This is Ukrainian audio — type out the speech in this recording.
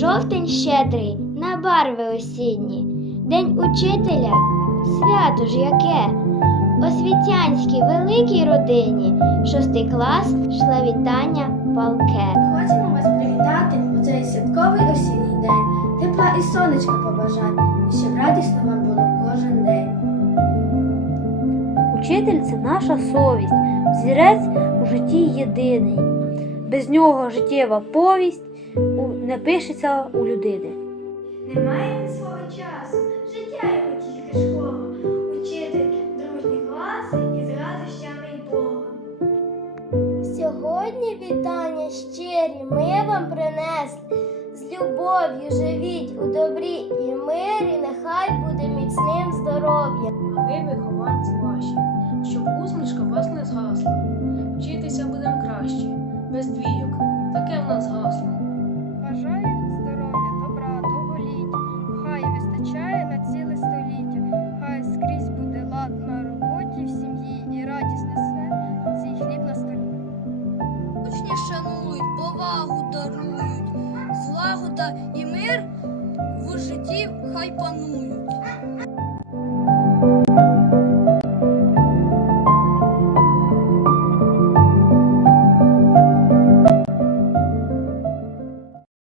Жовтень щедрий на барви осінні, День учителя, свято ж яке, Освітянській великій родині, шостий клас шле вітання палке. Хочемо вас привітати у цей святковий осінній день. Тепла і сонечка побажати, і щоб радісно вам було кожен день. Учитель це наша совість, взірець у житті єдиний. Без нього життєва повість не пишеться у людини. Немає ні свого часу, життя його тільки школа, учитель, дружні класи і з радощами й Богом. Сьогодні вітання щирі ми вам принесли. З любов'ю живіть у добрі і мирі, нехай буде міцним здоров'я. А ви, вихованці ваші, щоб усмішка вас не згасла. Вчитися будем краще, без двійок. Таке в нас гасло. Бажаю здоров'я, добра, довголіття, хай вистачає на ціле століття, хай скрізь буде лад на роботі, в сім'ї і радісне несе цей хліб на столі. Учні шанують, повагу дарують, злагода і мир в житті хай панують.